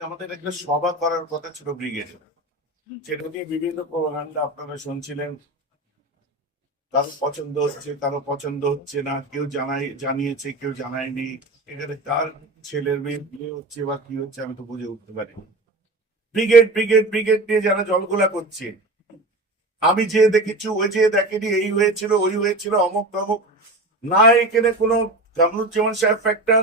আমাদের একটা সভা করার কথা ছিল ব্রিগেডে সেটা নিয়ে বিভিন্ন প্রোগ্রামটা আপনারা শুনছিলেন। কারও পছন্দ হচ্ছে, কারও পছন্দ হচ্ছে না, কেউ জানাই, জানিয়েছে, কেউ জানায়নি। এখানে কার ছেলের মেয়ে বিয়ে হচ্ছে বা কি হচ্ছে আমি তো বুঝে উঠতে পারি ব্রিগেড ব্রিগেড ব্রিগেড নিয়ে যারা জলগোলা করছে, আমি যে দেখেছি ওই যে দেখেনি, এই হয়েছিল, ওই হয়েছিল অমুক তমুক না এখানে কোনো কামরুজ্জামান সাহেব ফ্যাক্টর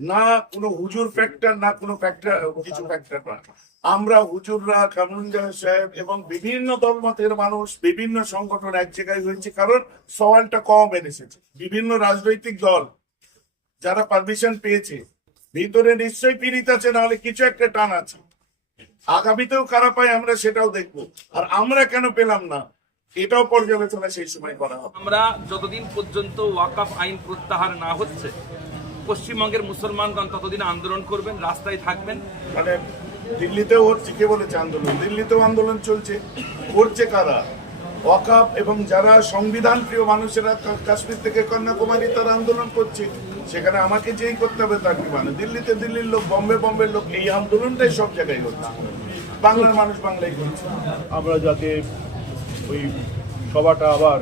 না কোনো হুজুর ফ্যাক্টর না কোনো ফ্যাক্টর কিছু ফ্যাক্টর না। আমরা হুজুররা, কামরুজ্জামান সাহেব এবং বিভিন্ন দলমতের মানুষ, বিভিন্ন সংগঠন এক জায়গায় হয়েছে, কারণ সওয়ালটা কম এনেছেছে বিভিন্ন রাজনৈতিক দল যারা পারমিশন পেয়েছে, ভিতরে নিশ্চয়ই পীড়িত আছে, নাহলে কিছু একটা টান আছে। আগামীতেও কারা পায় আমরা সেটাও দেখব। আর আমরা কেন পেলাম না, এটাও পর্যালোচনা সেই সময় করা হবে। আমরা যতদিন পর্যন্ত ওয়াকাফ আইন প্রত্যাহার না হচ্ছে পশ্চিমবঙ্গের মুসলমানগণ ততদিন আন্দোলন করবেন রাস্তায় থাকবেন। মানে দিল্লিতেও হচ্ছে কে বলেছে আন্দোলন। দিল্লিতেও আন্দোলন চলছে। করছে কারা? ওয়াকাপ এবং যারা সংবিধান প্রিয় মানুষেরা কাশ্মীর থেকে কন্যাকুমারী তারা আন্দোলন করছে সেখানে আমাকে যেই করতে হবে তার কি মানে? দিল্লিতে দিল্লির লোক বম্বে বম্বের লোক এই আন্দোলনটাই সব জায়গায় হচ্ছে। বাংলার মানুষ বাংলায় করছে। আমরা যাতে ওই সভাটা আবার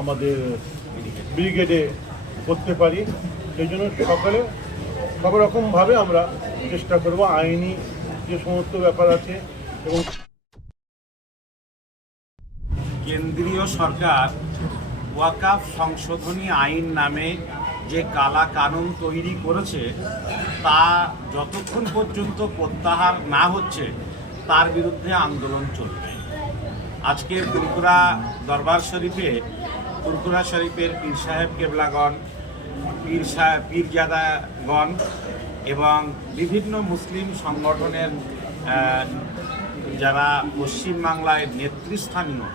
আমাদের ব্রিগেডে করতে পারি সেই জন্য সকালে সব রকমভাবে আমরা চেষ্টা করব আইনি যে সমস্ত ব্যাপার আছে এবং কেন্দ্রীয় সরকার ওয়াকাফ সংশোধনী আইন নামে যে কালা কানুন তৈরি করেছে, তা যতক্ষণ পর্যন্ত প্রত্যাহার না হচ্ছে, তার বিরুদ্ধে আন্দোলন চলবে। আজকে ত্রিপুরা দরবার শরীফে, ত্রিপুরা শরীফের পীর সাহেব কেবলাগণ পীর সাহেব, পীরজাদাগণ এবং বিভিন্ন মুসলিম সংগঠনের যারা পশ্চিমবাংলায় নেতৃস্থানীয়,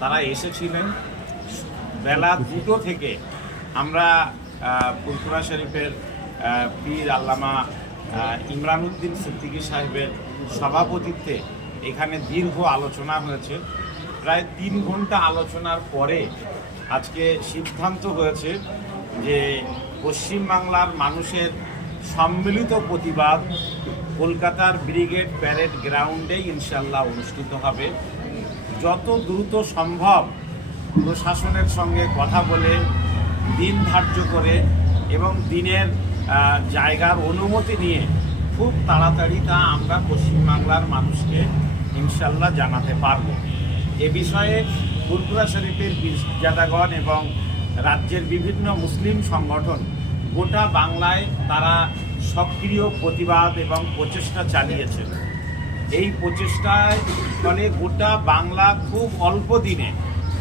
তারা এসেছিলেন। বেলা দুটো থেকে আমরা ফুলপুরা শরীফের পীর আল্লামা ইমরান উদ্দিন সিদ্দিকী সাহেবের সভাপতিত্বে এখানে দীর্ঘ আলোচনা হয়েছে। প্রায় তিন ঘণ্টা আলোচনার পরে আজকে সিদ্ধান্ত হয়েছে যে পশ্চিমবাংলার মানুষের সম্মিলিত প্রতিবাদ কলকাতার ব্রিগেড প্যারেড গ্রাউন্ডে ইনশাল্লাহ অনুষ্ঠিত হবে। যত দ্রুত সম্ভব প্রশাসনের সঙ্গে কথা বলে, দিন ধার্য করে এবং দিনের জায়গার অনুমতি নিয়ে খুব তাড়াতাড়ি তা আমরা পশ্চিমবাংলার মানুষকে ইনশাল্লাহ জানাতে পারব। এ বিষয়ে ফুরপুরা শরীফের জাদাগণ এবং রাজ্যের বিভিন্ন মুসলিম সংগঠন গোটা বাংলায় তারা সক্রিয় প্রতিবাদ এবং প্রচেষ্টা চালিয়েছেন এই প্রচেষ্টায় ফলে গোটা বাংলা খুব অল্প দিনে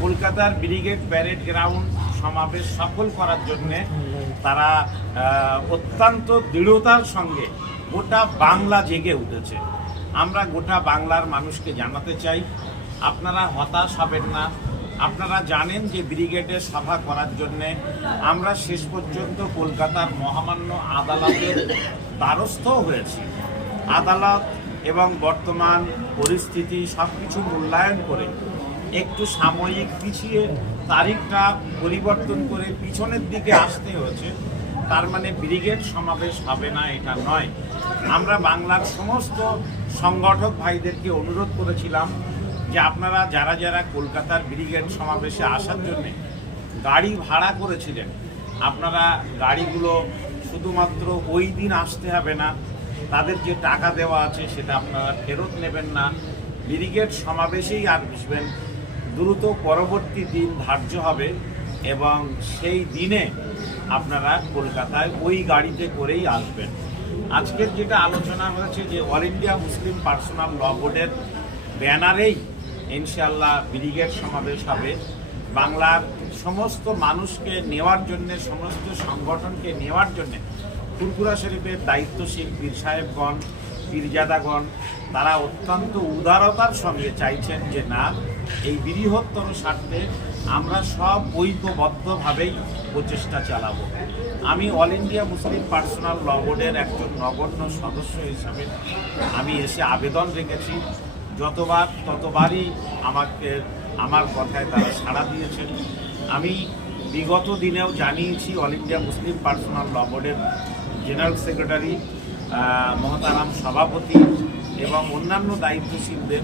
কলকাতার ব্রিগেড প্যারেড গ্রাউন্ড সমাবেশ সফল করার জন্যে তারা অত্যন্ত দৃঢ়তার সঙ্গে গোটা বাংলা জেগে উঠেছে। আমরা গোটা বাংলার মানুষকে জানাতে চাই, আপনারা হতাশ হবেন না। আপনারা জানেন যে ব্রিগেডে সভা করার জন্য আমরা শেষ পর্যন্ত কলকাতার মহামান্য আদালতের দ্বারস্থ হয়েছি। আদালত এবং বর্তমান পরিস্থিতি সব কিছু মূল্যায়ন করে একটু সাময়িক পিছিয়ে তারিখটা পরিবর্তন করে পিছনের দিকে আসতে হয়েছে। তার মানে ব্রিগেড সমাবেশ হবে না, এটা নয়। আমরা বাংলার সমস্ত সংগঠক ভাইদেরকে অনুরোধ করেছিলাম যে আপনারা যারা যারা কলকাতার ব্রিগেড সমাবেশে আসার জন্য গাড়ি ভাড়া করেছিলেন, আপনারা গাড়িগুলো শুধুমাত্র ওই দিন আসতে হবে না, তাদের যে টাকা দেওয়া আছে সেটা আপনারা ফেরত নেবেন না। ব্রিগেড সমাবেশেই আর আসবেন দ্রুত পরবর্তী দিন ধার্য হবে এবং সেই দিনে আপনারা কলকাতায় ওই গাড়িতে করেই আসবেন। আজকের যেটা আলোচনা হয়েছে যে All India Muslim Personal Law বোর্ডের ব্যানারেই ইনশাল্লাহ ব্রিগেড সমাবেশ হবে। বাংলার সমস্ত মানুষকে নেওয়ার জন্য, সমস্ত সংগঠনকে নেওয়ার জন্য ফুরপুরা শরীফের দায়িত্বশীল পীর সাহেবগণ, পীরজাদাগণ, তারা অত্যন্ত উদারতার সঙ্গে চাইছেন যে, না, এই বৃহত্তর স্বার্থে আমরা সব ঐক্যবদ্ধভাবেই প্রচেষ্টা চালাবো। আমি All India Muslim Personal Law বোর্ডের একজন নগণ্য সদস্য হিসাবে আমি এসে আবেদন রেখেছি। যতবার ততবারই আমাকে, আমার কথায় তারা সাড়া দিয়েছেন। আমি বিগত দিনেও জানিয়েছি, All India Muslim Personal Law বোর্ডের জেনারেল সেক্রেটারি মহতারাম সভাপতি এবং অন্যান্য দায়িত্বশীলদের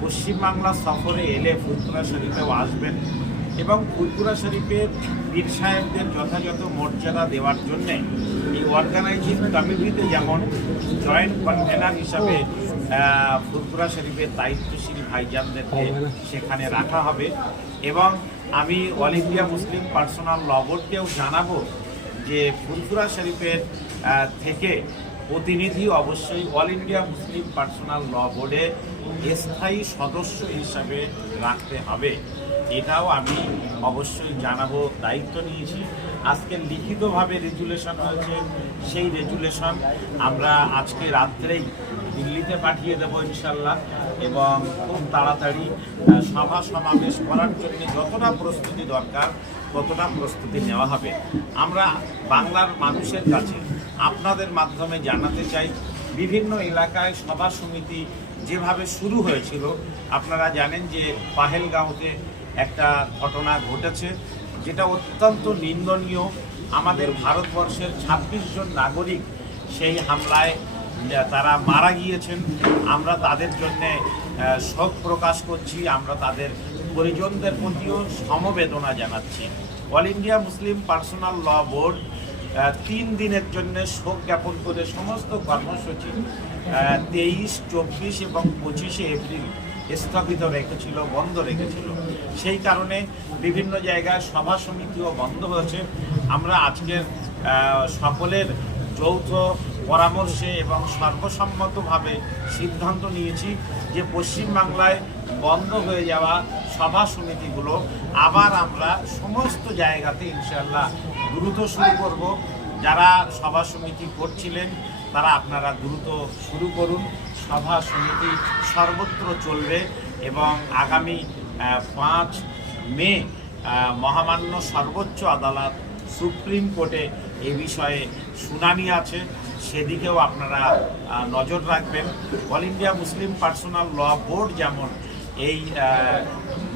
পশ্চিমবাংলা সফরে এলে ফুলপুরা শরীফেও আসবেন এবং ফুলপুরা শরীফের পীর সাহেবদের যথাযথ মর্যাদা দেওয়ার জন্যে এই অর্গানাইজিং কমিটিতে যেমন জয়েন্ট কনভেনার হিসাবে ফুলপুরা শরীফের দায়িত্বশীল ভাইজানদেরকে সেখানে রাখা হবে। এবং আমি All India Muslim Personal Law বোর্ডকেও জানাব যে ফুলপুরা শরীফের থেকে প্রতিনিধি অবশ্যই All India Muslim Personal Law বোর্ডে স্থায়ী সদস্য হিসাবে রাখতে হবে। এটাও আমি অবশ্যই জানাব দায়িত্ব নিয়েছি। আজকে লিখিতভাবে রেজুলেশন হয়েছে। সেই রেজুলেশন আমরা আজকে রাত্রেই দিল্লিতে পাঠিয়ে দেবো ইনশাল্লাহ এবং খুব তাড়াতাড়ি সভা সমাবেশ করার জন্য যতটা প্রস্তুতি দরকার ততটা প্রস্তুতি নেওয়া হবে। আমরা বাংলার মানুষের কাছে আপনাদের মাধ্যমে জানাতে চাই, বিভিন্ন এলাকায় সভা সমিতি যেভাবে শুরু হয়েছিল, আপনারা জানেন যে পাহেলগাঁওতে একটা ঘটনা ঘটেছে, যেটা অত্যন্ত নিন্দনীয়। আমাদের ভারতবর্ষের ছাব্বিশ জন নাগরিক সেই হামলায় তারা মারা গিয়েছেন, আমরা তাদের জন্যে শোক প্রকাশ করছি, আমরা তাদের পরিজনদের প্রতিও সমবেদনা জানাচ্ছি। All India Muslim Personal Law Board তিন দিনের জন্য শোক জ্ঞাপন করে সমস্ত কর্মসূচি তেইশ, চব্বিশ এবং পঁচিশে এপ্রিল স্থগিত রেখেছিল, বন্ধ রেখেছিল। সেই কারণে বিভিন্ন জায়গায় সভা সমিতিও বন্ধ হয়েছে। আমরা আজকের সকলের যৌথ পরামর্শে এবং সর্বসম্মতভাবে সিদ্ধান্ত নিয়েছি যে পশ্চিমবাংলায় বন্ধ হয়ে যাওয়া সভা সমিতিগুলো আবার আমরা সমস্ত জায়গাতে ইনশাল্লাহ দ্রুত শুরু করব। যারা সভা সমিতি করছিলেন, তারা আপনারা দ্রুত শুরু করুন। সভা সমিতি সর্বত্র চলবে এবং আগামী পাঁচ মে মহামান্য সর্বোচ্চ আদালত সুপ্রিম কোর্টে এ বিষয়ে শুনানি আছে। সেদিকেও আপনারা নজর রাখবেন। All India Muslim Personal Law Board যেমন এই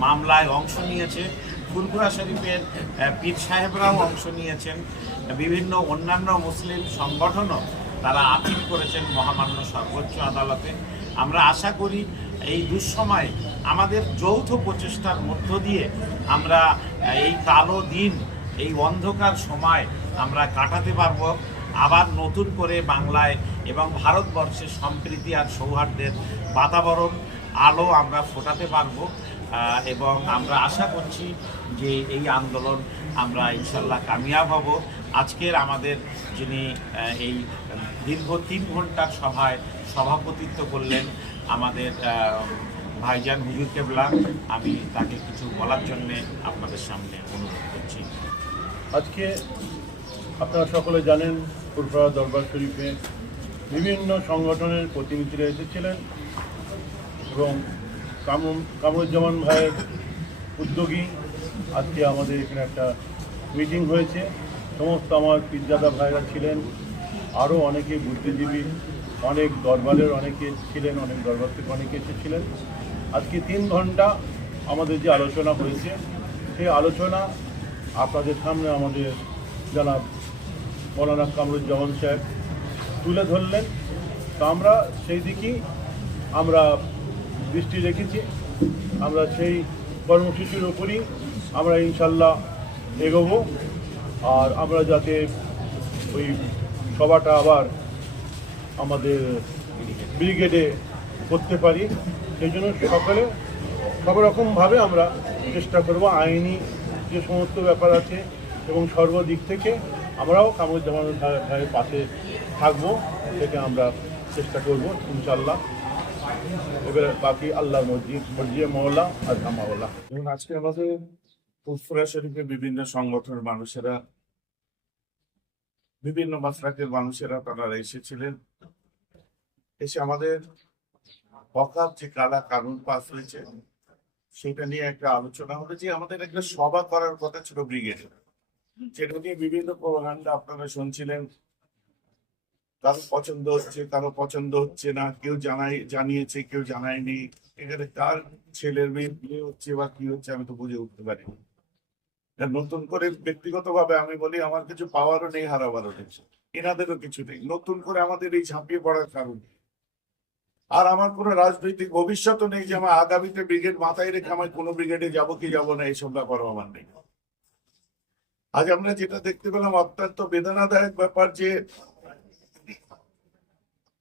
মামলায় অংশ নিয়েছে ফুলপুরা শরীফের পীর সাহেবরাও অংশ নিয়েছেন। বিভিন্ন অন্যান্য মুসলিম সংগঠনও তারা আপিল করেছেন মহামান্য সর্বোচ্চ আদালতে। আমরা আশা করি এই দুঃসময়ে আমাদের যৌথ প্রচেষ্টার মধ্য দিয়ে আমরা এই কালো দিন, এই অন্ধকার সময় আমরা কাটাতে পারব। আবার নতুন করে বাংলায় এবং ভারতবর্ষে সম্প্রীতি আর সৌহার্দ্যের বাতাবরণ আলো আমরা ফোটাতে পারব এবং আমরা আশা করছি যে এই আন্দোলন আমরা ইনশাল্লাহ কামিয়াব হব। আজকের আমাদের যিনি এই দীর্ঘ তিন ঘণ্টার সভায় সভাপতিত্ব করলেন আমাদের ভাইজান হুজুর কেবলা, আমি তাকে কিছু বলার জন্যে আপনাদের সামনে অনুরোধ করছি। আজকে আপনারা সকলে জানেন ফুরফুরা দরবার শরীফে বিভিন্ন সংগঠনের প্রতিনিধিরা এসেছিলেন এবং কামরুজ্জামান ভাইয়ের উদ্যোগী আজকে আমাদের এখানে একটা মিটিং হয়েছে। সমস্ত আমার পীরজাদা ভাইরা ছিলেন আরও অনেকে বুদ্ধিজীবী, অনেক দরবারের অনেকে ছিলেন, অনেক দরবার থেকে অনেকে এসেছিলেন। আজকে তিন ঘণ্টা আমাদের যে আলোচনা হয়েছে, সেই আলোচনা আপনাদের সামনে আমাদের জানাব। মৌলানা কামরুজ্জামান সাহেব তুলে ধরলেন। তো আমরা সেই দিকেই আমরা দৃষ্টি রেখেছি। আমরা সেই কর্মসূচির উপরই আমরা ইনশাল্লাহ এগোবো। আর আমরা যাতে ওই সভাটা আবার আমাদের ব্রিগেডে করতে পারি, সেই জন্য সকালে সব রকমভাবে আমরা চেষ্টা করব। আইনি যে সমস্ত ব্যাপার আছে এবং সর্বদিক থেকে আমরাও কামরুজ্জামান ভাই- ভাইয়ের পাশে থাকব, সেটা আমরা চেষ্টা করব ইনশাল্লাহ এবারে বাকি আল্লাহর মসজিদ মসজিদে মহল্লা আর ধামাওয়ালা এবং আজকে আমাদের ফুরফুরা শরীফে বিভিন্ন সংগঠনের মানুষেরা, বিভিন্ন মাসরাকের মানুষেরা তারা এসেছিলেন। এসে আমাদের বকাব যে কালা কানুন পাস হয়েছে, সেটা নিয়ে একটা আলোচনা হলো যে আমাদের একটা সভা করার কথা ছিল ব্রিগেডে সেটা নিয়ে বিভিন্ন প্রভাকাণ্ডা আপনারা শুনছিলেন। কারও পছন্দ হচ্ছে, কারও পছন্দ হচ্ছে না, কেউ জানাই, জানিয়েছে, কেউ জানায়নি। এখানে কার ছেলের মেয়ে, বিয়ে হচ্ছে বা কি হচ্ছে আমি তো বুঝে উঠতে পারি নতুন করে ব্যক্তিগতভাবে আমি বলি, আমার কিছু পাওয়ারও নেই, হারাবারও নেই। এনাদেরও কিছু নেই। নতুন করে আমাদের এই ঝাঁপিয়ে পড়ার কারণ। আর আমার কোনো রাজনৈতিক ভবিষ্যৎও নেই যে আমার আগামীতে ব্রিগেড মাথায় রেখে আমার কোনো ব্রিগেডে যাব কি যাব না, এইসব ব্যাপারও আমার নেই। আজ আমরা যেটা দেখতে পেলাম, অত্যন্ত বেদনাদায়ক ব্যাপার যে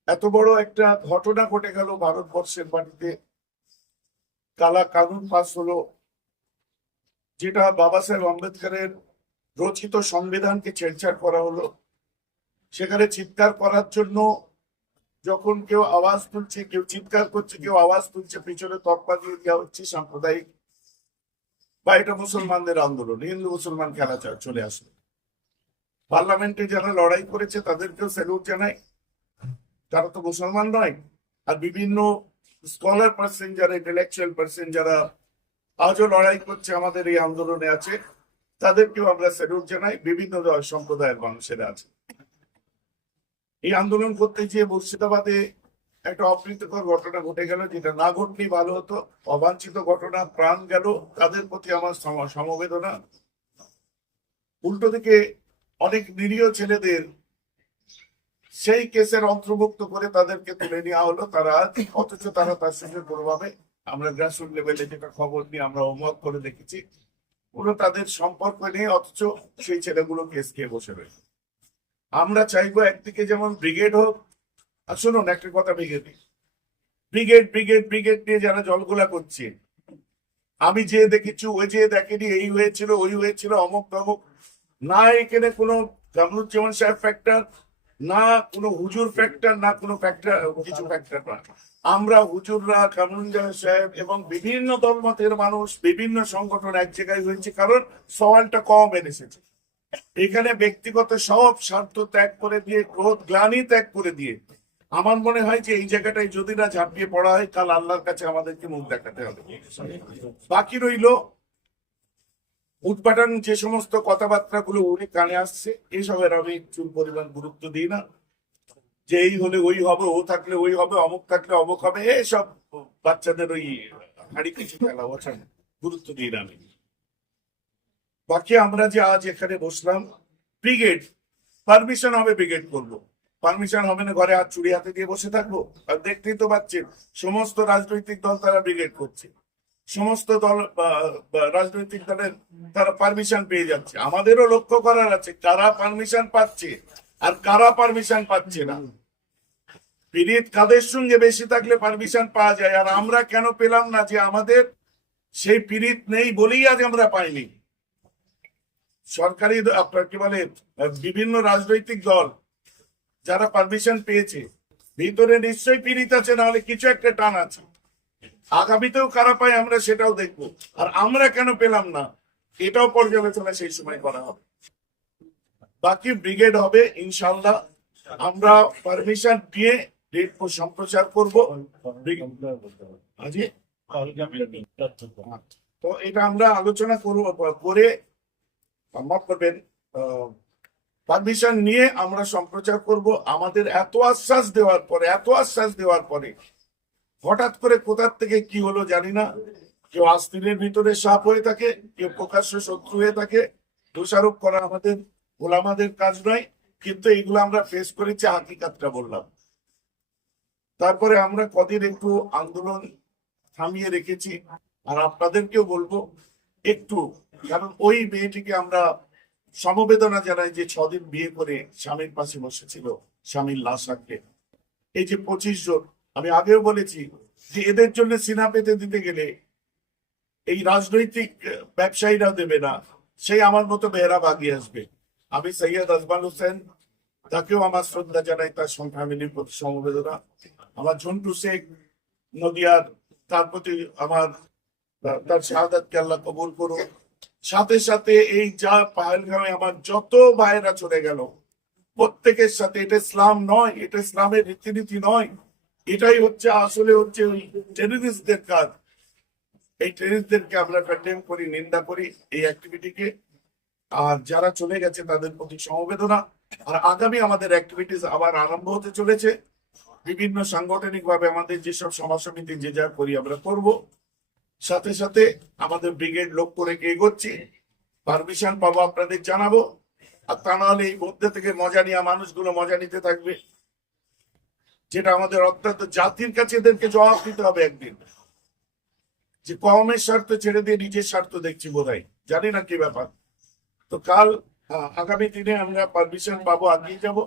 এত বড় একটা ঘটনা ঘটে গেল ভারতবর্ষের মাটিতে কালা কানুন পাস হলো, যেটা বাবা সাহেব আম্বেদকরের রচিত সংবিধানকে ছেড়ছাড় করা হলো। সেখানে চিৎকার করার জন্য যখন কেউ আওয়াজ তুলছে, কেউ চিৎকার করছে, কেউ আওয়াজ তুলছে, পিছনে তকপা দিয়ে দেওয়া হচ্ছে সাম্প্রদায়িক বা এটা মুসলমানদের আন্দোলন, হিন্দু মুসলমান খেলা চলে আসলো। পার্লামেন্টে যারা লড়াই করেছে তাদেরকেও স্যালুট জানাই। তারা তো মুসলমান নয়। আর বিভিন্ন স্কলার পার্সন যারা ইন্টেলেকচুয়াল পার্সন যারা আজও লড়াই করছে আমাদের এই আন্দোলনে আছে, তাদেরকেও আমরা স্যালুট জানাই। বিভিন্ন সম্প্রদায়ের মানুষেরা আছে। এই আন্দোলন করতে গিয়ে মুর্শিদাবাদে একটা অপ্রীতিকর ঘটনা ঘটে গেল যেটা না ঘটলেই ভালো হতো। অবাঞ্ছিত ঘটনা, প্রাণ গেল, তাদের প্রতি আমার সমবেদনা। উল্টো দিকে অনেক নিরীহ ছেলেদের সেই কেসের অন্তর্ভুক্ত করে তাদেরকে তুলে নেওয়া হলো। তারা, অথচ তারা তার সঙ্গে কোনোভাবে আমরা গ্রাসরুট লেভেলে যেটা খবর নিয়ে আমরা হোমওয়ার্ক করে দেখেছি, পুরো তাদের সম্পর্ক নেই অথচ সেই ছেলেগুলো কেস খেয়ে বসে রয়েছে। আমরা চাইব একদিকে যেমন ব্রিগেড হোক আর শুনুন, একটা কথা ব্রিগেড ব্রিগেড ব্রিগেড ব্রিগেড নিয়ে যারা জলগোলা করছে, আমি যে দেখেছি, ওই যে দেখেনি, এই হয়েছিল, ওই হয়েছিল, অমুক তমুক, না এখানে কোনো কামরুজ্জামান সাহেব ফ্যাক্টর না কোনো হুজুর ফ্যাক্টর না কোনো ফ্যাক্টর কিছু ফ্যাক্টর না আমরা হুজুররা কামরুজ্জামান সাহেব এবং বিভিন্ন দলমতের মানুষ, বিভিন্ন সংগঠন এক জায়গায় হয়েছে, কারণ সওয়ালটা কম এনেছেছে এখানে ব্যক্তিগত সব স্বার্থ ত্যাগ করে দিয়ে, ক্রোধ, গ্লানি ত্যাগ করে দিয়ে আমার মনে হয় যে এই জায়গাটায় যদি না ঝাঁপিয়ে পড়া হয়, কাল আল্লাহর কাছে আমাদেরকে মুখ দেখাতে হবে। বাকি রইল উৎপাটন যে সমস্ত কথাবার্তা গুলো উনি কানে আসছে, এসবের আমি চুল পরিমাণ গুরুত্ব দিই না। যে এই হলে ওই হবে, ও থাকলে ওই হবে, অমুক থাকলে অমুক হবে, এসব বাচ্চাদের ওই হাড়ি কিছু খেলা ওঠা গুরুত্ব দিই না আমি। বাকি আমরা যে আজ এখানে বসলাম, ব্রিগেড, পারমিশন হবে ব্রিগেড করব। পারমিশন হবে না, ঘরে হাত চুড়ি হাতে দিয়ে বসে থাকব? আর দেখতেই তো পাচ্ছেন, সমস্ত রাজনৈতিক দল তারা ব্রিগেড করছে। সমস্ত দল রাজনৈতিক দলের তারা পারমিশন পেয়ে যাচ্ছে। আমাদেরও লক্ষ্য করার আছে, কারা পারমিশন পাচ্ছে আর কারা পারমিশন পাচ্ছে না। পিরিত কাদের সঙ্গে বেশি থাকলে পারমিশন পাওয়া যায়? আর আমরা কেন পেলাম না যে আমাদের সেই পিরিত নেই বলেই আজ আমরা পাইনি? সরকারি, আপনার কি বলে, বিভিন্ন রাজনৈতিক দল যারা পারমিশন পেয়েছে, ভিতরে নিশ্চয়ই পিরিত আছে, নাহলে কিছু একটা টান আছে। আগামীতেও কারা পায় আমরা সেটাও দেখব। আর আমরা কেন পেলাম না, এটাও পর্যালোচনা সেই সময় করা হবে। বাকি ব্রিগেড হবে ইনশাল্লাহ আমরা পারমিশন দিয়ে ডেট সম্প্রচার করব। তো এটা আমরা আলোচনা করব, করে মাফ করবেন পারমিশন নিয়ে আমরা সম্প্রচার করব। আমাদের এত আশ্বাস দেওয়ার পরে, এত আশ্বাস দেওয়ার পরে হঠাৎ করে কোথার থেকে কি হলো জানি না। কেউ আস্তিনের ভিতরে সাপ হয়ে থাকে, কেউ প্রকাশ্য শত্রু হয়ে থাকে। দোষারোপ করা আমাদের ওলামাদের কাজ নয়, কিন্তু এগুলো আমরা ফেস করেছি, হাকিকাতটা বললাম। তারপরে আমরা কদিন একটু আন্দোলন থামিয়ে রেখেছি। আর আপনাদেরকেও বলব, একটু, কারণ ওই মেয়েটিকে আমরা সমবেদনা জানাই যে ছদিন বিয়ে করে স্বামীর পাশে বসেছিল স্বামীর লাশ রাখতে এই যে পঁচিশ জন, আমি আগেও বলেছি যে এদের জন্য সিনা পেতে দিতে গেলে এই রাজনৈতিক ব্যবসায়ীরা দেবে না। সেই আমার মতো মেয়েরা বাগিয়ে আসবে। আমি সৈয়দ আজমান হোসেন, তাকেও আমার শ্রদ্ধা জানাই, তার ফ্যামিলির প্রতি সমবেদনা। আমার ঝন্টু শেখ নদিয়ার, তার প্রতি আমার তার- তার শাহাদাতকে আল্লাহ কবুল করুন সাথে সাথে এই যা পাহেলগামে আমার যত ভাইয়েরা চলে গেল, প্রত্যেকের সাথে এটা ইসলাম নয়, এটা ইসলামের রীতিনীতি নয়। এটাই হচ্ছে, আসলে হচ্ছে ওই টেরিস্টদের কাজ। এই টেরিস্টদেরকে আমরা কন্ডেম করি, নিন্দা করি এই অ্যাক্টিভিটিকে আর যারা চলে গেছে, তাদের প্রতি সমবেদনা। আর আগামী আমাদের অ্যাক্টিভিটিস আবার আরম্ভ হতে চলেছে। বিভিন্ন সাংগঠনিক ভাবে আমাদের যেসব সমাজ সমিতি যে যা করি আমরা করব। সাথে সাথে আমাদের ব্রিগেড লক্ষ্য রেখে এগোচ্ছি? পারমিশন পাবো, আপনাদের জানাব। আর তা নাহলে এই মধ্যে থেকে মজা নেওয়া মানুষগুলো মজা নিতে থাকবে। যেটা আমাদের অত্যন্ত জাতির কাছে এদেরকে জবাব দিতে হবে একদিন। যে কমের স্বার্থ ছেড়ে দিয়ে নিজের স্বার্থ দেখছি বোধহয়। জানি না কি ব্যাপার। তো কাল আগামী দিনে আমরা পারমিশন পাবো, আগিয়ে যাব।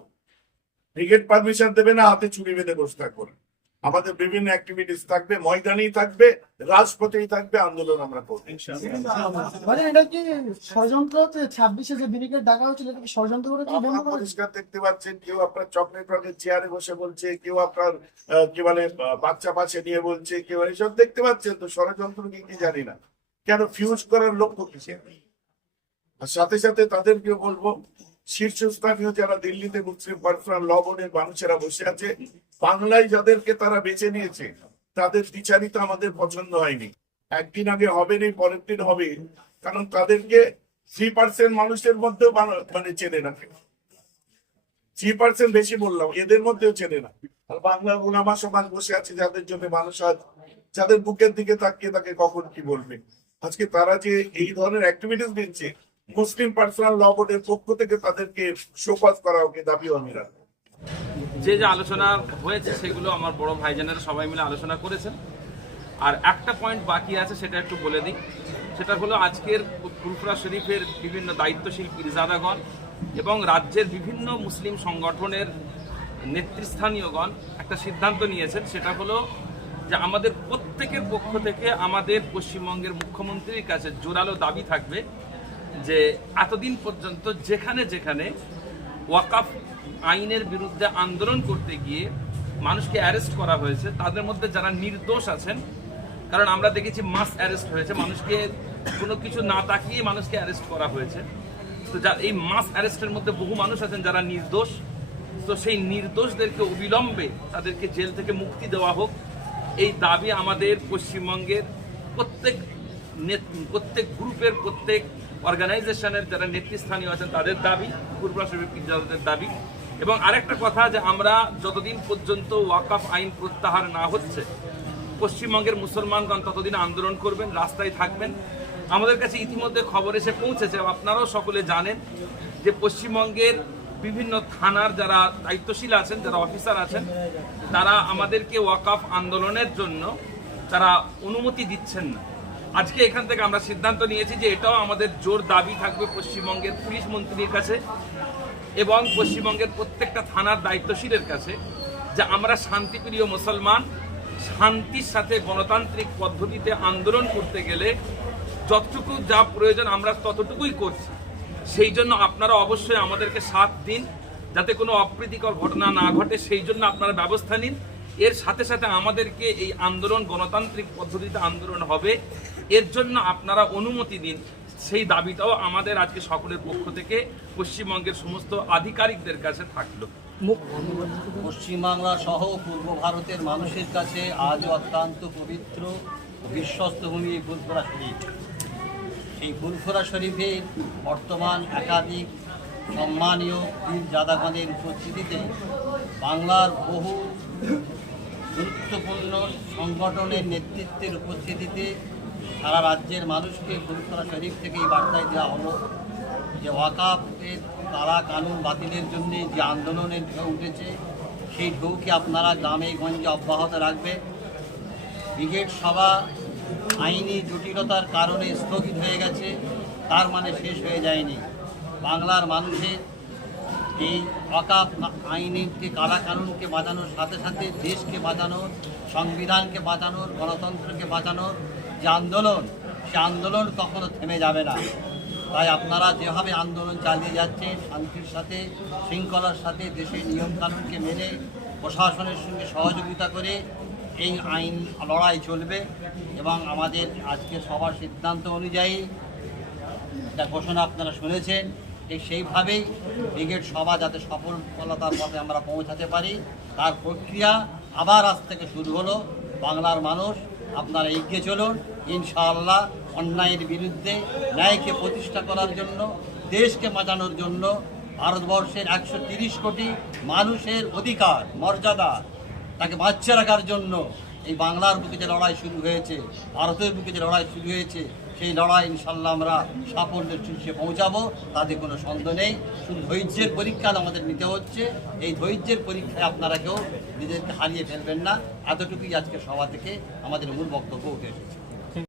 ব্রিগেড পারমিশন দেবে না, হাতে চুরি বেঁধে বসে থাকব না। আমাদের বিভিন্ন অ্যাক্টিভিটিস থাকবে ময়দানেই থাকবে রাজপথেই থাকবে আন্দোলন আমরা করব। মানে এটা কি ষড়যন্ত্র ছাব্বিশে যে ব্রিগেড ডাকা হয়েছিল এটা কি ষড়যন্ত্র করে কি বন্ধ আপনারা করেছে? পরিষ্কার দেখতে পাচ্ছেন কেউ আপনার চকলেট রঙের চেয়ারে বসে বলছে কেউ আপনার কি বলে বাচ্চা পাশে নিয়ে বলছে কেউ দেখতে পাচ্ছেন তো ষড়যন্ত্র কি কি জানি না। কেন ফিউজ করার লক্ষ্য আর সাথে সাথে তাদেরকে বলব শীর্ষস্থানীয় যারা দিল্লিতে মুসলিম পার্সোনাল ল বোর্ডের মানুষেরা বসে আছে, বাংলায় যাদেরকে তারা বেছে নিয়েছে, তাদের বিচারিত আমাদের পছন্দ হয়নি। একদিন আগে হবে নেই, পরের দিন হবে, কারণ তাদেরকে থ্রি পার্সেন্ট মানুষের মধ্যেও মানে চেনে না থ্রি পার্সেন্ট বেশি বললাম, এদের মধ্যেও চেনে না। আর বাংলা ওলামা সমাজ বসে আছে, যাদের জন্য মানুষ আজ, যাদের বুকের দিকে তাকিয়ে তাকে কখন কি বলবে? আজকে তারা যে এই ধরনের অ্যাক্টিভিটিস দিচ্ছে মুসলিম পার্সোনাল ল পক্ষ থেকে তাদেরকে শোকজ করা ওকে দাবিও আমি রাখব। যে যে আলোচনা হয়েছে, সেগুলো আমার বড় ভাইজানেরা সবাই মিলে আলোচনা করেছেন। আর একটা পয়েন্ট বাকি আছে, সেটা একটু বলে দিই। সেটা হলো আজকের ফুরফুরা শরীফের বিভিন্ন দায়িত্বশীল পীরজাদাগণ এবং রাজ্যের বিভিন্ন মুসলিম সংগঠনের নেতৃস্থানীয়গণ একটা সিদ্ধান্ত নিয়েছেন। সেটা হলো যে আমাদের প্রত্যেকের পক্ষ থেকে আমাদের পশ্চিমবঙ্গের মুখ্যমন্ত্রীর কাছে জোরালো দাবি থাকবে যে এতদিন পর্যন্ত যেখানে যেখানে ওয়াকাফ আইনের বিরুদ্ধে আন্দোলন করতে গিয়ে মানুষকে অ্যারেস্ট করা হয়েছে, তাদের মধ্যে যারা নির্দোষ আছেন, কারণ আমরা দেখেছি মাস অ্যারেস্ট হয়েছে, মানুষকে কোনো কিছু না তাকিয়ে মানুষকে অ্যারেস্ট করা হয়েছে। তো যা এই মাস অ্যারেস্টের মধ্যে বহু মানুষ আছেন যারা নির্দোষ। তো সেই নির্দোষদেরকে অবিলম্বে তাদেরকে জেল থেকে মুক্তি দেওয়া হোক, এই দাবি আমাদের পশ্চিমবঙ্গের প্রত্যেক প্রত্যেক গ্রুপের প্রত্যেক অর্গানাইজেশনের যারা নেতৃস্থানীয় আছেন, তাদের দাবি পূর্বা শরীফ পিজ্জাদের দাবি। এবং আরেকটা কথা যে আমরা যতদিন পর্যন্ত ওয়াকাফ আইন প্রত্যাহার না হচ্ছে, পশ্চিমবঙ্গের মুসলমানগণ ততদিন আন্দোলন করবেন, রাস্তায় থাকবেন। আমাদের কাছে ইতিমধ্যে খবর এসে পৌঁছেছে, আপনারাও সকলে জানেন যে পশ্চিমবঙ্গের বিভিন্ন থানার যারা দায়িত্বশীল আছেন, যারা অফিসার আছেন, তারা আমাদেরকে ওয়াকাফ আন্দোলনের জন্য তারা অনুমতি দিচ্ছেন না। আজকে এখান থেকে আমরা সিদ্ধান্ত নিয়েছি যে এটাও আমাদের জোর দাবি থাকবে পশ্চিমবঙ্গের পুলিশ মন্ত্রীর কাছে এবং পশ্চিমবঙ্গের প্রত্যেকটা থানার দায়িত্বশীলের কাছে যে আমরা শান্তিপ্রিয় মুসলমান, শান্তির সাথে গণতান্ত্রিক পদ্ধতিতে আন্দোলন করতে গেলে যতটুকু যা প্রয়োজন আমরা ততটুকুই করছি। সেই জন্য আপনারা অবশ্যই আমাদেরকে সাত দিন যাতে কোনো অপ্রীতিকর ঘটনা না ঘটে, সেই জন্য আপনারা ব্যবস্থা নিন। এর সাথে সাথে আমাদেরকে এই আন্দোলন, গণতান্ত্রিক পদ্ধতিতে আন্দোলন হবে। এর জন্য আপনারা অনুমতি দিন। সেই দাবিটাও আমাদের আজকে সকলের পক্ষ থেকে পশ্চিমবঙ্গের সমস্ত আধিকারিকদের কাছে থাকল। পশ্চিমবাংলা সহ পূর্ব ভারতের মানুষের কাছে আজও অত্যন্ত পবিত্র বিশ্বস্ত ভূমি ফুলফোরা শরীফ। সেই ফুলফোরা শরীফে বর্তমান একাধিক সম্মানীয় বীর জাদাগণের উপস্থিতিতে বাংলার বহু গুরুত্বপূর্ণ সংগঠনের নেতৃত্বের উপস্থিতিতে সারা রাজ্যের মানুষকে ফুলফোরা শরীফ থেকে এই বার্তায় দেওয়া হলো যে ওয়াকাফের তারা কানুন বাতিলের জন্য যে আন্দোলনের ঢেউ উঠেছে, সেই ঢেউকে আপনারা গ্রামে গঞ্জে অব্যাহত রাখবেন ব্রিগেড সভা আইনি জটিলতার কারণে স্থগিত হয়ে গেছে, তার মানে শেষ হয়ে যায়নি। বাংলার মানুষের এই অকাপ আইনকে কালা কানুনকে বাঁচানোর সাথে সাথে দেশকে বাঁচানোর, সংবিধানকে বাঁচানোর, গণতন্ত্রকে বাঁচানোর যে আন্দোলন, সে আন্দোলন কখনো থেমে যাবে না। তাই আপনারা যেভাবে আন্দোলন চালিয়ে যাচ্ছেন, শান্তির সাথে, শৃঙ্খলার সাথে, দেশের নিয়মকানুনকে মেনে, প্রশাসনের সঙ্গে সহযোগিতা করে এই আইন লড়াই চলবে এবং আমাদের আজকে সবার সিদ্ধান্ত অনুযায়ী একটা ঘোষণা আপনারা শুনেছেন। ঠিক সেইভাবেই ব্রিগেড সভা যাতে সফলতার পথে আমরা পৌঁছাতে পারি, তার প্রক্রিয়া আবার আজ থেকে শুরু হলো। বাংলার মানুষ আপনারা এগিয়ে চলুন, ইনশাআল্লাহ অন্যায়ের বিরুদ্ধে ন্যায়কে প্রতিষ্ঠা করার জন্য, দেশকে বাঁচানোর জন্য ভারতবর্ষের একশো কোটি মানুষের অধিকার, মর্যাদা, তাকে বাচ্চা রাখার জন্য এই বাংলার বুকে যে লড়াই শুরু হয়েছে, ভারতের বুকে যে লড়াই শুরু হয়েছে সেই লড়াই ইনশাল্লাহ আমরা সাফল্যের শীর্ষে পৌঁছাবো, তাতে কোনো সন্দেহ নেই। শুধু ধৈর্যের পরীক্ষা আমাদের নিতে হচ্ছে। এই ধৈর্যের পরীক্ষায় আপনারা কেউ নিজেদেরকে হারিয়ে ফেলবেন না। এতটুকুই আজকে সভা থেকে আমাদের মূল বক্তব্য উঠে এসেছে।